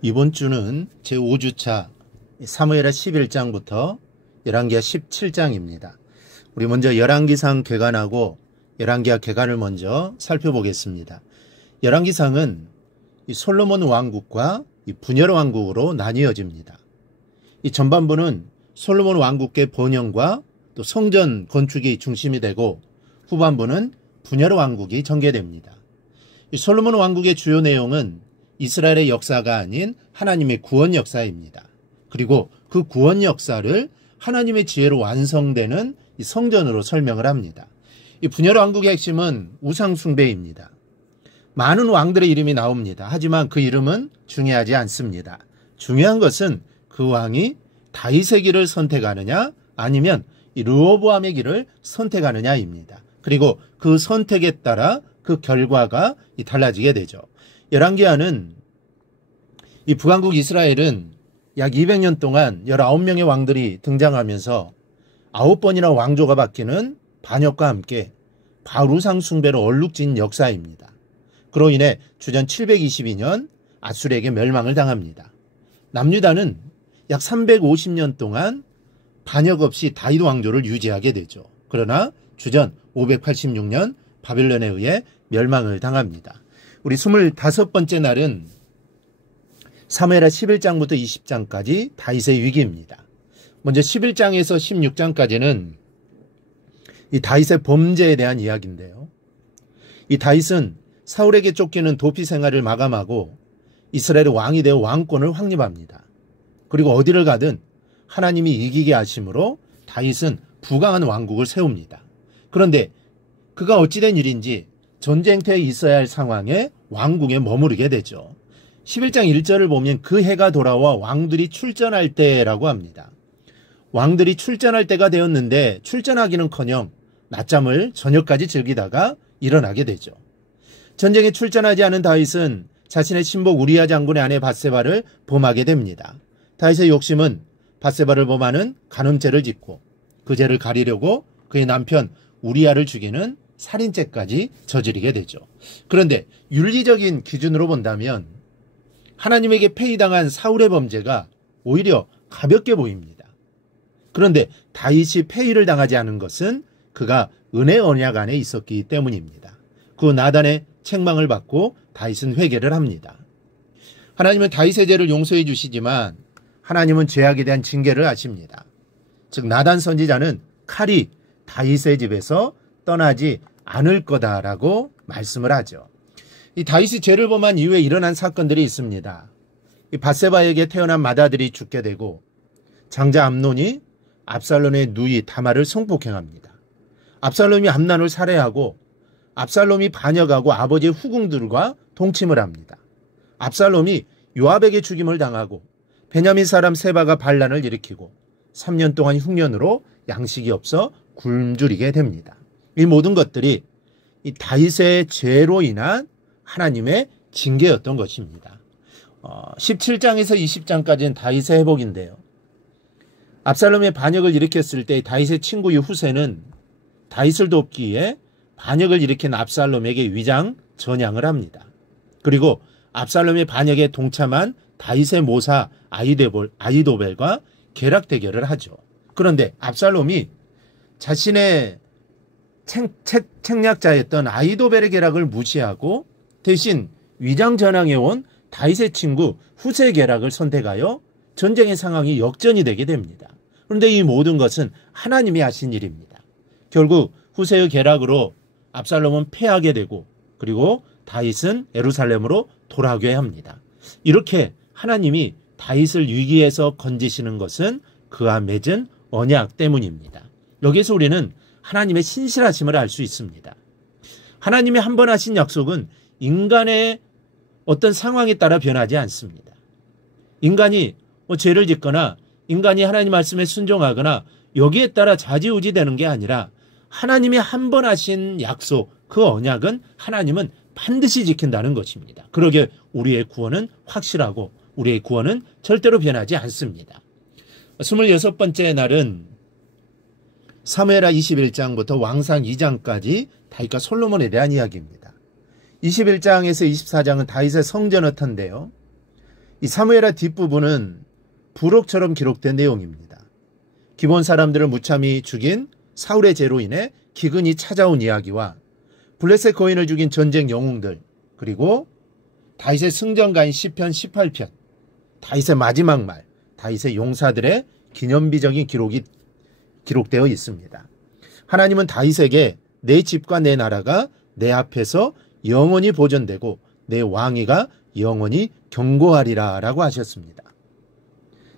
이번 주는 제5주차 사무엘하 11장부터 열왕기하 17장입니다. 우리 먼저 열왕기상 개관하고 열왕기하 개관을 먼저 살펴보겠습니다. 열왕기상은 이 솔로몬 왕국과 이 분열 왕국으로 나뉘어집니다. 이 전반부는 솔로몬 왕국의 번영과 또 성전 건축이 중심이 되고 후반부는 분열 왕국이 전개됩니다. 이 솔로몬 왕국의 주요 내용은 이스라엘의 역사가 아닌 하나님의 구원 역사입니다. 그리고 그 구원 역사를 하나님의 지혜로 완성되는 이 성전으로 설명을 합니다. 이 분열 왕국의 핵심은 우상 숭배입니다. 많은 왕들의 이름이 나옵니다. 하지만 그 이름은 중요하지 않습니다. 중요한 것은 그 왕이 다윗의 길을 선택하느냐 아니면 이 르호보암의 길을 선택하느냐입니다. 그리고 그 선택에 따라 그 결과가 달라지게 되죠. 열왕기하는 이 북왕국 이스라엘은 약 200년 동안 19명의 왕들이 등장하면서 9번이나 왕조가 바뀌는 반역과 함께 바알 우상 숭배로 얼룩진 역사입니다. 그로 인해 주전 722년 아수르에게 멸망을 당합니다. 남유다는 약 350년 동안 반역 없이 다윗 왕조를 유지하게 되죠. 그러나 주전 586년 바벨론에 의해 멸망을 당합니다. 우리 25번째 날은 사무엘하 11장부터 20장까지 다윗의 위기입니다. 먼저 11장에서 16장까지는 이 다윗의 범죄에 대한 이야기인데요. 이 다윗은 사울에게 쫓기는 도피 생활을 마감하고 이스라엘의 왕이 되어 왕권을 확립합니다. 그리고 어디를 가든 하나님이 이기게 하심으로 다윗은 부강한 왕국을 세웁니다. 그런데 그가 어찌된 일인지 전쟁터에 있어야 할 상황에 왕궁에 머무르게 되죠. 11장 1절을 보면 그 해가 돌아와 왕들이 출전할 때라고 합니다. 왕들이 출전할 때가 되었는데 출전하기는커녕 낮잠을 저녁까지 즐기다가 일어나게 되죠. 전쟁에 출전하지 않은 다윗은 자신의 신복 우리아 장군의 아내 밧세바를 범하게 됩니다. 다윗의 욕심은 밧세바를 범하는 간음죄를 짓고 그 죄를 가리려고 그의 남편 우리아를 죽이는 살인죄까지 저지르게 되죠. 그런데 윤리적인 기준으로 본다면 하나님에게 폐위당한 사울의 범죄가 오히려 가볍게 보입니다. 그런데 다윗이 폐위를 당하지 않은 것은 그가 은혜 언약 안에 있었기 때문입니다. 그 나단의 책망을 받고 다윗은 회개를 합니다. 하나님은 다윗의 죄를 용서해 주시지만 하나님은 죄악에 대한 징계를 하십니다. 즉 나단 선지자는 칼이 다윗의 집에서 떠나지 않을 거다라고 말씀을 하죠. 이 다윗이 죄를 범한 이후에 일어난 사건들이 있습니다. 이 밧세바에게 태어난 맏아들이 죽게 되고 장자 암논이 압살롬의 누이 다말을 성폭행합니다. 압살롬이 암논을 살해하고 압살롬이 반역하고 아버지의 후궁들과 동침을 합니다. 압살롬이 요압에게 죽임을 당하고 베냐민 사람 세바가 반란을 일으키고 3년 동안 흉년으로 양식이 없어 굶주리게 됩니다. 이 모든 것들이 이 다윗의 죄로 인한 하나님의 징계였던 것입니다. 17장에서 20장까지는 다윗의 회복인데요. 압살롬의 반역을 일으켰을 때 다윗의 친구 후세는 다윗을 돕기 위해 반역을 일으킨 압살롬에게 위장 전향을 합니다. 그리고 압살롬의 반역에 동참한 다윗의 모사 아히도벨과 계략 대결을 하죠. 그런데 압살롬이 자신의 책략자였던 아히도벨의 계략을 무시하고 대신 위장 전향해 온 다윗의 친구 후세의 계략을 선택하여 전쟁의 상황이 역전이 되게 됩니다. 그런데 이 모든 것은 하나님이 하신 일입니다. 결국 후세의 계략으로 압살롬은 패하게 되고 그리고 다윗은 예루살렘으로 돌아가게 합니다. 이렇게 하나님이 다윗을 위기에서 건지시는 것은 그와 맺은 언약 때문입니다. 여기에서 우리는 하나님의 신실하심을 알 수 있습니다. 하나님이 한 번 하신 약속은 인간의 어떤 상황에 따라 변하지 않습니다. 인간이 죄를 짓거나 인간이 하나님 말씀에 순종하거나 여기에 따라 좌지우지 되는 게 아니라 하나님이 한 번 하신 약속, 그 언약은 하나님은 반드시 지킨다는 것입니다. 그러기에 우리의 구원은 확실하고 우리의 구원은 절대로 변하지 않습니다. 26번째 날은 사무엘하 21장부터 왕상 2장까지 다윗과 솔로몬에 대한 이야기입니다. 21장에서 24장은 다윗의 성전어터인데요. 이 사무엘하 뒷부분은 부록처럼 기록된 내용입니다. 기본 사람들을 무참히 죽인 사울의 죄로 인해 기근이 찾아온 이야기와 블레셋 거인을 죽인 전쟁 영웅들, 그리고 다윗의 승전가인 시편 18편, 다윗의 마지막 말, 다윗의 용사들의 기념비적인 기록이 기록되어 있습니다. 하나님은 다윗에게 내 집과 내 나라가 내 앞에서 영원히 보존되고 내 왕위가 영원히 견고하리라 라고 하셨습니다.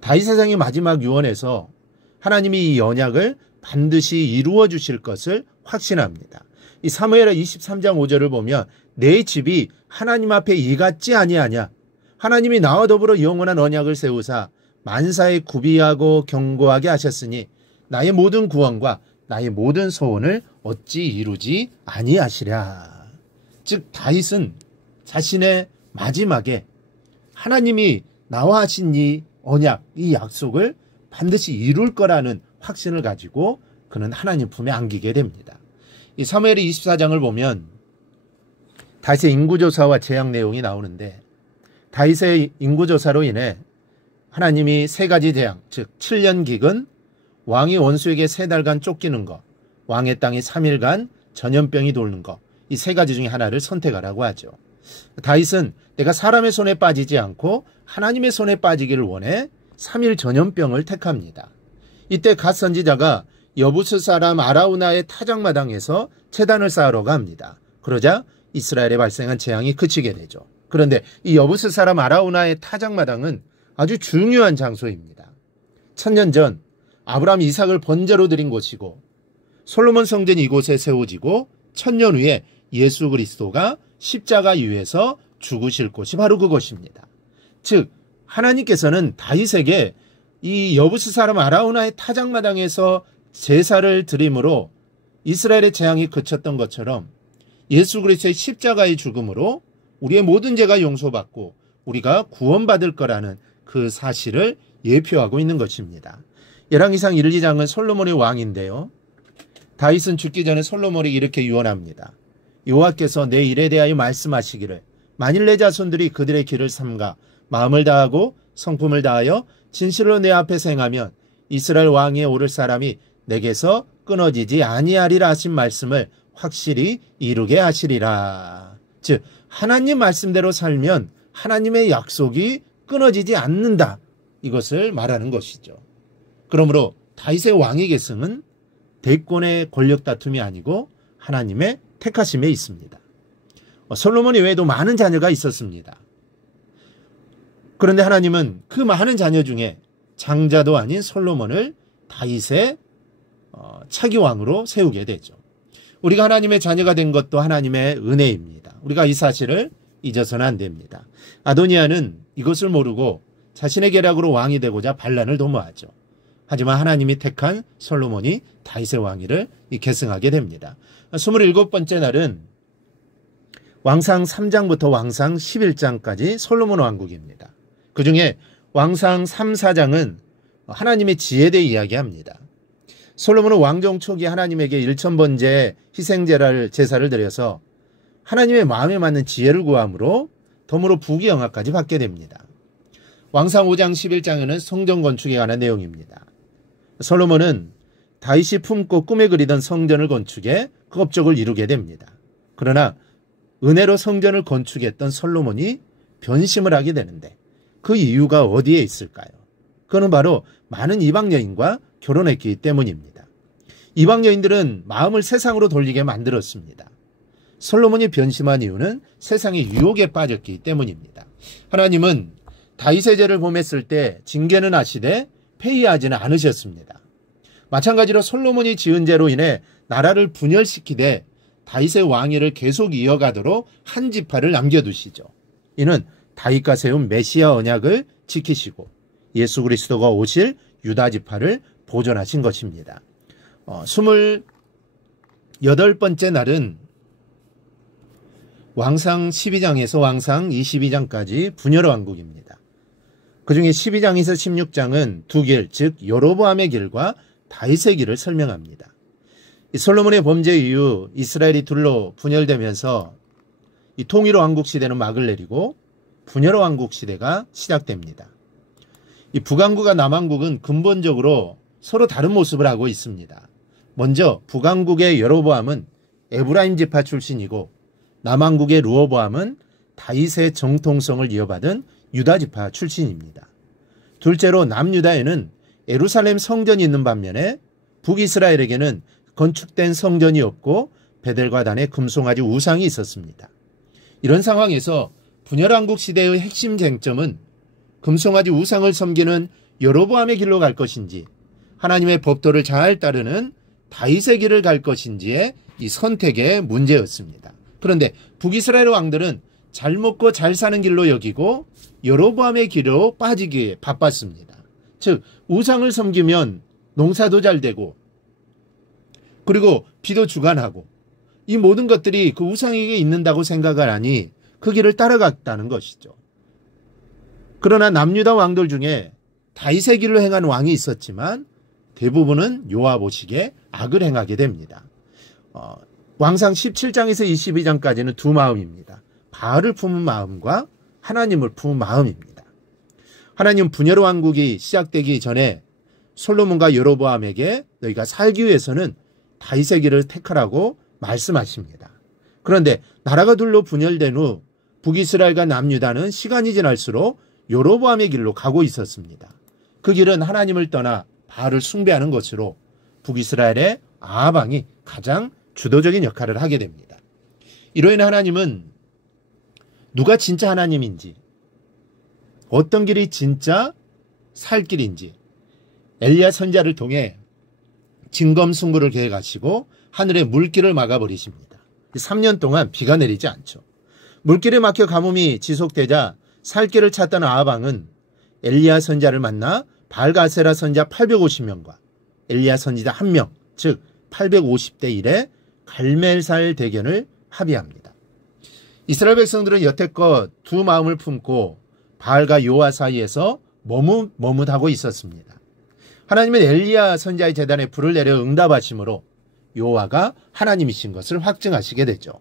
다윗 세상의 마지막 유언에서 하나님이 이 언약을 반드시 이루어 주실 것을 확신합니다. 이 사무엘하 23장 5절을 보면 내 집이 하나님 앞에 이 같지 아니하냐, 하나님이 나와 더불어 영원한 언약을 세우사 만사에 구비하고 견고하게 하셨으니 나의 모든 구원과 나의 모든 소원을 어찌 이루지 아니하시랴. 즉 다윗은 자신의 마지막에 하나님이 나와 하신 이 언약, 이 약속을 반드시 이룰 거라는 확신을 가지고 그는 하나님 품에 안기게 됩니다. 이 사무엘하 24장을 보면 다윗의 인구조사와 재앙 내용이 나오는데, 다윗의 인구조사로 인해 하나님이 세 가지 재앙, 즉 7년 기근, 왕이 원수에게 3달간 쫓기는 것, 왕의 땅에 3일간 전염병이 돌는 것, 이 세 가지 중에 하나를 선택하라고 하죠. 다윗은 내가 사람의 손에 빠지지 않고 하나님의 손에 빠지기를 원해 3일 전염병을 택합니다. 이때 갓 선지자가 여부스 사람 아라우나의 타작마당에서 제단을 쌓으러 갑니다. 그러자 이스라엘에 발생한 재앙이 그치게 되죠. 그런데 이 여부스 사람 아라우나의 타작마당은 아주 중요한 장소입니다. 1000년 전 아브라함 이삭을 번제로 드린 곳이고, 솔로몬 성전이 이곳에 세워지고 1000년 후에 예수 그리스도가 십자가 위에서 죽으실 곳이 바로 그곳입니다. 즉 하나님께서는 다윗에게 이 여부스 사람 아라우나의 타작마당에서 제사를 드림으로 이스라엘의 재앙이 그쳤던 것처럼 예수 그리스도의 십자가의 죽음으로 우리의 모든 죄가 용서받고 우리가 구원받을 거라는 그 사실을 예표하고 있는 것입니다. 열왕기상 1, 2장은 솔로몬의 왕인데요. 다윗은 죽기 전에 솔로몬에게 이렇게 유언합니다. 여호와께서 내 일에 대하여 말씀하시기를 만일 내 자손들이 그들의 길을 삼가 마음을 다하고 성품을 다하여 진실로 내 앞에서 행하면 이스라엘 왕위에 오를 사람이 내게서 끊어지지 아니하리라 하신 말씀을 확실히 이루게 하시리라. 즉 하나님 말씀대로 살면 하나님의 약속이 끊어지지 않는다, 이것을 말하는 것이죠. 그러므로 다윗의 왕위 계승은 대권의 권력 다툼이 아니고 하나님의 택하심에 있습니다. 솔로몬 외에도 많은 자녀가 있었습니다. 그런데 하나님은 그 많은 자녀 중에 장자도 아닌 솔로몬을 다윗의 차기 왕으로 세우게 되죠. 우리가 하나님의 자녀가 된 것도 하나님의 은혜입니다. 우리가 이 사실을 잊어서는 안 됩니다. 아도니아는 이것을 모르고 자신의 계략으로 왕이 되고자 반란을 도모하죠. 하지만 하나님이 택한 솔로몬이 다윗의 왕위를 계승하게 됩니다. 27번째 날은 왕상 3장부터 왕상 11장까지 솔로몬 왕국입니다. 그 중에 왕상 3, 4장은 하나님의 지혜에 대해 이야기합니다. 솔로몬은 왕정 초기 하나님에게 1000번째 제사를 드려서 하나님의 마음에 맞는 지혜를 구함으로 덤으로 부귀영화까지 받게 됩니다. 왕상 5장 11장에는 성전 건축에 관한 내용입니다. 솔로몬은 다윗이 품고 꿈에 그리던 성전을 건축해 그 업적을 이루게 됩니다. 그러나 은혜로 성전을 건축했던 솔로몬이 변심을 하게 되는데 그 이유가 어디에 있을까요? 그는 바로 많은 이방 여인과 결혼했기 때문입니다. 이방 여인들은 마음을 세상으로 돌리게 만들었습니다. 솔로몬이 변심한 이유는 세상의 유혹에 빠졌기 때문입니다. 하나님은 다윗의 죄를 범했을 때 징계는 하시되 폐위하지는 않으셨습니다. 마찬가지로 솔로몬이 지은 죄로 인해 나라를 분열시키되 다윗의 왕위를 계속 이어가도록 한 지파를 남겨두시죠. 이는 다윗과 세운 메시아 언약을 지키시고 예수 그리스도가 오실 유다 지파를 보존하신 것입니다. 28번째 날은 왕상 12장에서 왕상 22장까지 분열 왕국입니다. 그 중에 12장에서 16장은 두 길, 즉 여로보암의 길과 다윗의 길을 설명합니다. 솔로몬의 범죄 이후 이스라엘이 둘로 분열되면서 이 통일호 왕국 시대는 막을 내리고 분열 왕국 시대가 시작됩니다. 이 북왕국과 남왕국은 근본적으로 서로 다른 모습을 하고 있습니다. 먼저 북왕국의 여로보암은 에브라임 지파 출신이고 남왕국의 르호보암은 다윗의 정통성을 이어받은 유다 지파 출신입니다. 둘째로 남유다에는 예루살렘 성전이 있는 반면에 북이스라엘에게는 건축된 성전이 없고 베델과 단에 금송아지 우상이 있었습니다. 이런 상황에서 분열왕국 시대의 핵심 쟁점은 금송아지 우상을 섬기는 여로보암의 길로 갈 것인지 하나님의 법도를 잘 따르는 다윗의 길을 갈 것인지의 이 선택의 문제였습니다. 그런데 북이스라엘 왕들은 잘 먹고 잘 사는 길로 여기고 여로보암의 길로 빠지기에 바빴습니다. 즉 우상을 섬기면 농사도 잘 되고 그리고 비도 주관하고 이 모든 것들이 그 우상에게 있는다고 생각을 하니 그 길을 따라갔다는 것이죠. 그러나 남유다 왕들 중에 다윗의 길로 행한 왕이 있었지만 대부분은 요아보식에 악을 행하게 됩니다. 왕상 17장에서 22장까지는 두 마음입니다. 바알을 품은 마음과 하나님을 품은 마음입니다. 하나님 분열 왕국이 시작되기 전에 솔로몬과 여로보암에게 너희가 살기 위해서는 다윗의 길을 택하라고 말씀하십니다. 그런데 나라가 둘로 분열된 후 북이스라엘과 남유다는 시간이 지날수록 여로보암의 길로 가고 있었습니다. 그 길은 하나님을 떠나 바알을 숭배하는 것으로 북이스라엘의 아합 왕이 가장 주도적인 역할을 하게 됩니다. 이로 인해 하나님은 누가 진짜 하나님인지 어떤 길이 진짜 살 길인지 엘리야 선지자를 통해 진검승부를 계획하시고 하늘의 물길을 막아버리십니다. 3년 동안 비가 내리지 않죠. 물길에 막혀 가뭄이 지속되자 살 길을 찾던 아합 왕은 엘리야 선지자를 만나 바알과 아세라 선지자 850명과 엘리야 선지자 1명, 즉 850대 1의 갈멜살 대견을 합의합니다. 이스라엘 백성들은 여태껏 두 마음을 품고 바알과 요아 사이에서 머뭇하고 있었습니다. 하나님은 엘리야 선지자의 제단에 불을 내려 응답하심으로 요아가 하나님이신 것을 확증하시게 되죠.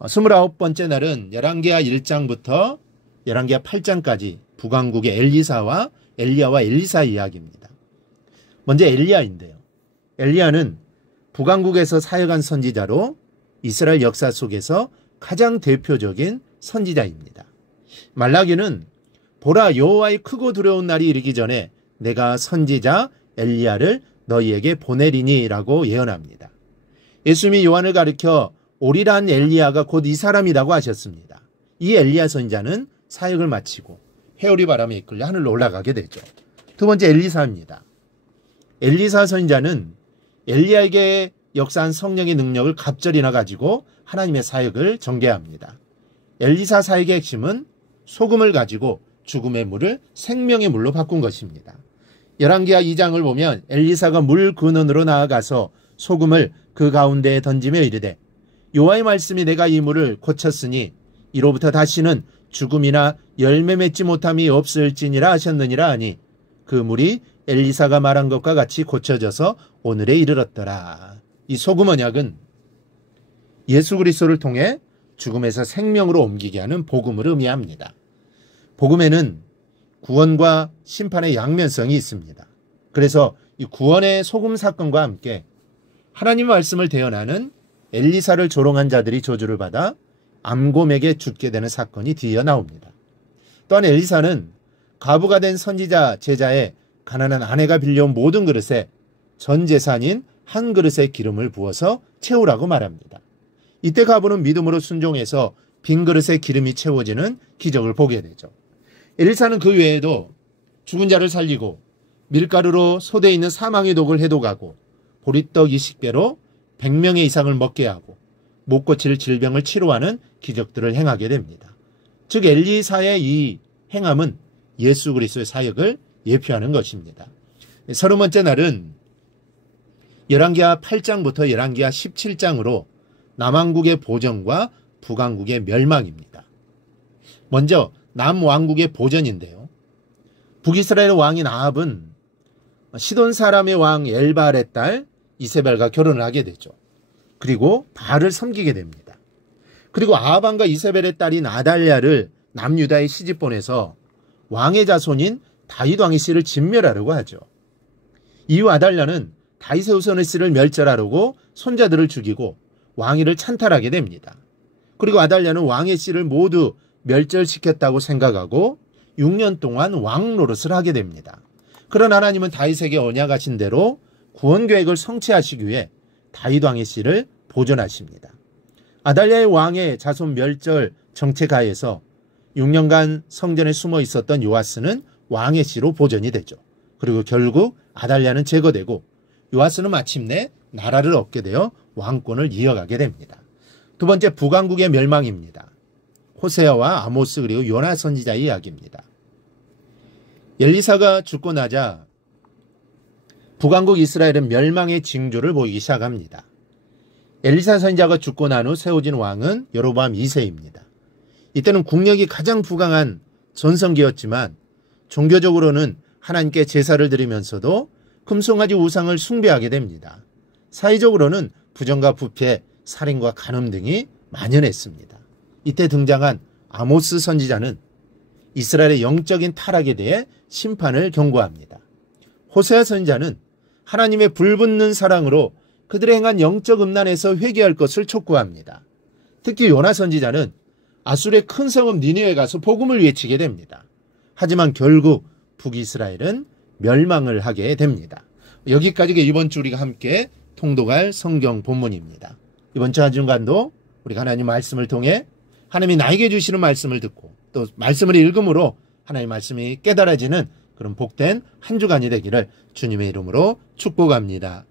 29번째 날은 열왕기하 1장부터 열왕기하 8장까지 북왕국의 엘리사와 엘리야와 엘리사 이야기입니다. 먼저 엘리야인데요. 엘리야는 북왕국에서 사역한 선지자로 이스라엘 역사 속에서 가장 대표적인 선지자입니다. 말라기는 보라 여호와의 크고 두려운 날이 이르기 전에 내가 선지자 엘리야를 너희에게 보내리니 라고 예언합니다. 예수님이 요한을 가리켜 오리란 엘리야가 곧 이 사람이라고 하셨습니다. 이 엘리야 선지자는 사역을 마치고 회오리 바람에 이끌려 하늘로 올라가게 되죠. 두 번째 엘리사입니다. 엘리사 선지자는 엘리야에게 역사한 성령의 능력을 갑절이나 가지고 하나님의 사역을 전개합니다. 엘리사 사역의 핵심은 소금을 가지고 죽음의 물을 생명의 물로 바꾼 것입니다. 열왕기하 2장을 보면 엘리사가 물 근원으로 나아가서 소금을 그 가운데에 던지며 이르되 여호와의 말씀이 내가 이 물을 고쳤으니 이로부터 다시는 죽음이나 열매 맺지 못함이 없을지니라 하셨느니라 하니 그 물이 엘리사가 말한 것과 같이 고쳐져서 오늘에 이르렀더라. 이 소금 언약은 예수 그리스도를 통해 죽음에서 생명으로 옮기게 하는 복음을 의미합니다. 복음에는 구원과 심판의 양면성이 있습니다. 그래서 이 구원의 소금 사건과 함께 하나님의 말씀을 대언하는 엘리사를 조롱한 자들이 저주를 받아 암곰에게 죽게 되는 사건이 뒤이어 나옵니다. 또한 엘리사는 과부가 된 선지자 제자의 가난한 아내가 빌려온 모든 그릇에 전 재산인 한 그릇에 기름을 부어서 채우라고 말합니다. 이때 과부는 믿음으로 순종해서 빈 그릇에 기름이 채워지는 기적을 보게 되죠. 엘리사는 그 외에도 죽은 자를 살리고 밀가루로 소대에 있는 사망의 독을 해독하고 보리떡 20개로 100명의 이상을 먹게 하고 못 고칠 질병을 치료하는 기적들을 행하게 됩니다. 즉 엘리사의 이 행함은 예수 그리스도의 사역을 예표하는 것입니다. 30번째 날은 열왕기하 8장부터 열왕기하 17장으로 남왕국의 보전과 북왕국의 멸망입니다. 먼저 남왕국의 보전인데요. 북이스라엘 왕인 아합은 시돈 사람의 왕 엘바알의 딸 이세벨과 결혼을 하게 되죠. 그리고 바알을 섬기게 됩니다. 그리고 아합 왕과 이세벨의 딸인 아달랴를 남유다의 시집본에서 왕의 자손인 다윗 왕의 씨를 진멸하려고 하죠. 이후 아달랴는 다윗의 후손의 씨를 멸절하려고 손자들을 죽이고 왕위를 찬탈하게 됩니다. 그리고 아달랴는 왕의 씨를 모두 멸절시켰다고 생각하고 6년 동안 왕 노릇을 하게 됩니다. 그러나 하나님은 다윗에게 언약하신 대로 구원 계획을 성취하시기 위해 다윗 왕의 씨를 보존하십니다. 아달랴의 왕의 자손 멸절 정책하에서 6년간 성전에 숨어 있었던 요아스는 왕의 씨로 보존이 되죠. 그리고 결국 아달랴는 제거되고 요아스는 마침내 나라를 얻게 되어 왕권을 이어가게 됩니다. 두 번째, 북왕국의 멸망입니다. 호세아와 아모스 그리고 요나 선지자의 이야기입니다. 엘리사가 죽고 나자 북왕국 이스라엘은 멸망의 징조를 보이기 시작합니다. 엘리사 선지자가 죽고 난 후 세워진 왕은 여로보암 2세입니다. 이때는 국력이 가장 부강한 전성기였지만 종교적으로는 하나님께 제사를 드리면서도 금송아지 우상을 숭배하게 됩니다. 사회적으로는 부정과 부패, 살인과 간음 등이 만연했습니다. 이때 등장한 아모스 선지자는 이스라엘의 영적인 타락에 대해 심판을 경고합니다. 호세아 선지자는 하나님의 불붙는 사랑으로 그들의 행한 영적 음란에서 회개할 것을 촉구합니다. 특히 요나 선지자는 아술의 큰 성읍 니느웨에 가서 복음을 외치게 됩니다. 하지만 결국 북이스라엘은 멸망을 하게 됩니다. 여기까지가 이번 주 우리가 함께 통독할 성경 본문입니다. 이번 주 한 주간도 우리가 하나님 말씀을 통해 하나님이 나에게 주시는 말씀을 듣고 또 말씀을 읽음으로 하나님의 말씀이 깨달아지는 그런 복된 한 주간이 되기를 주님의 이름으로 축복합니다.